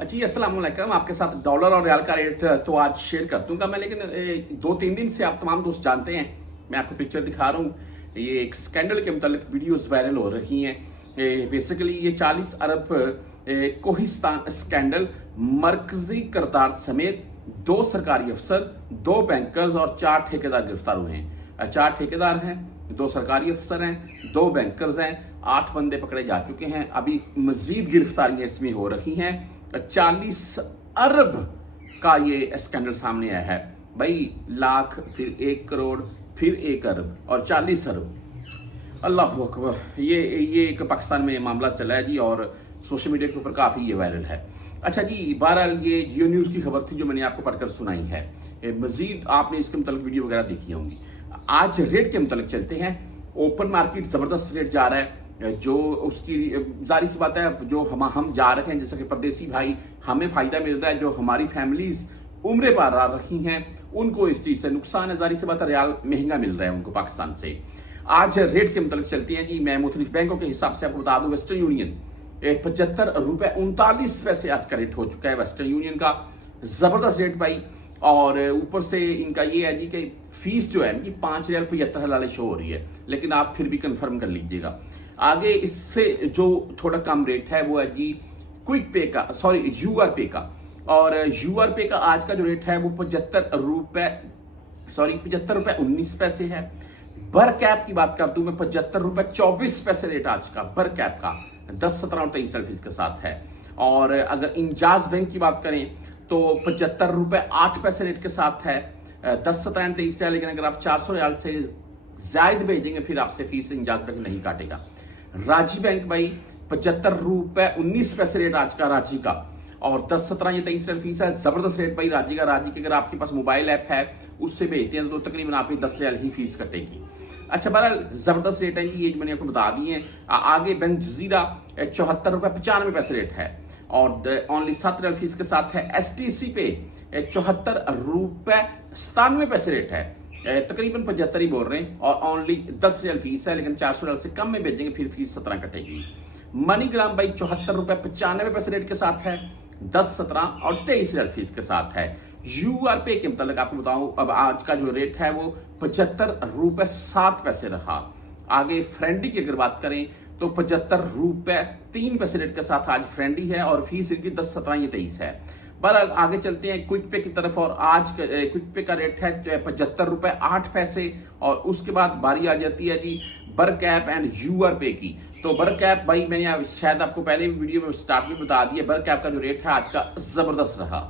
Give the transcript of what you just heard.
जी अस्सलाम वालेकुम। आपके साथ डॉलर और रियाल का रेट तो आज शेयर कर दूंगा मैं, लेकिन 2-3 दिन से आप तमाम दोस्त जानते हैं, मैं आपको पिक्चर दिखा रहा हूँ। ये एक स्कैंडल के मुतालिक वीडियोस वायरल हो रही हैं। बेसिकली ये 40 अरब कोहिस्तान स्कैंडल, मरकजी करदार समेत 2 सरकारी अफसर, 2 बैंकर्स और 4 ठेकेदार गिरफ्तार हुए हैं। 4 ठेकेदार हैं, 2 सरकारी अफसर हैं, 2 बैंकर्स हैं, 8 बंदे पकड़े जा चुके हैं। अभी मजीद गिरफ्तारियां इसमें हो रही हैं। 40 अरब का ये स्कैंडल सामने आया है भाई। लाख, फिर 1 करोड़, फिर 1 अरब और 40 अरब। अल्लाह अकबर। ये एक पाकिस्तान में मामला चला है जी, और सोशल मीडिया के ऊपर काफी ये वायरल है। अच्छा जी, बहरहाल ये जियो न्यूज की खबर थी जो मैंने आपको पढ़कर सुनाई है। मजीद आपने इसके मुतालिक वीडियो वगैरह देखी होंगी। आज रेट के मुतालिक चलते हैं। ओपन मार्केट जबरदस्त रेट जा रहा है, जो उसकी जारी सी बात है, जो हम जा रहे हैं, जैसे कि परदेसी भाई, हमें फायदा मिल रहा है। जो हमारी फैमिलीज उम्रे पार आ रही हैं उनको इस चीज से नुकसान है। जारी सी बात है, रियाल महंगा मिल रहा है उनको पाकिस्तान से। आज रेट के मुतालिक चलते हैं जी। मैं मुख्तलिफ बैंकों के हिसाब से आपको बता दूं, वेस्टर्न यूनियन 75 रुपए 39 पैसे आज का रेट हो चुका है वेस्टर्न यूनियन का। जबरदस्त रेट भाई। और ऊपर से इनका ये है जी कि फीस जो है इनकी 5 रियाल 75 शो हो रही है, लेकिन आप फिर भी कंफर्म कर लीजिएगा। आगे इससे जो थोड़ा कम रेट है वो है जी क्विक पे का, सॉरी यूआर पे का। और यूआर पे का आज का जो रेट है वो 75 रुपए 19 पैसे है। बर कैप की बात कर दूं मैं, 75 रुपए 24 पैसे रेट आज का बर कैप का 10, 17 और 23 फीस के साथ है। और अगर इंजाज बैंक की बात करें तो 75 रुपए 8 पैसे रेट के साथ है 10, 17 और 23 रियाल। लेकिन अगर आप 400 रियाल से जायद भेजेंगे फिर आपसे फीस इंजाज बैंक नहीं काटेगा। राजी बैंक भाई 75 रुपए 19 पैसे रेट आज का राजी का, और 10, 17 या 23 रियाल फीस है। जबरदस्त रेट भाई राजी का। राजी की अगर आपके पास मोबाइल ऐप है उससे भेजते हैं तो तकरीबन आपकी 10 रियाल ही फीस कटेगी। अच्छा, बहरहाल जबरदस्त रेट है जी, ये मैंने आपको बता दी है। आगे बैंक जजीरा 74 रुपए 95 पैसे रेट है, और ओनली 7 रियाल फीस के साथ है। STC पे 74 रुपए 97 पैसे रेट है, तकरीबन 75 ही बोल रहे हैं, और ओनली 10 रियाल फीस है। लेकिन 400 रियाल से कम में भेजेंगे फिर फीस 17 कटेगी। मनीग्राम भाई 74 रुपए 95 पैसे रेट के साथ है, 10, 17 और 23 रियाल फीस के साथ है। यूआर पे के मतलब आपको बताऊं, अब आज का जो रेट है वो 75 रुपए 7 पैसे रहा। आगे फ्रेंडी की अगर बात करें तो 75 रुपए 3 पैसे रेट के साथ आज फ्रेंडी है, और फीस इनकी 10, 17 या 23 है। बहरहाल आगे चलते हैं क्विक पे की तरफ, और आज क्विक पे का रेट है 75 रुपए 8 पैसे। और उसके बाद बारी आ जाती है जी बर कैप एंड यूआर पे की। तो बर कैप भाई मैंने शायद आपको पहले वीडियो में स्टार्ट में बता दिया, बर कैप का जो रेट है आज का जबरदस्त रहा।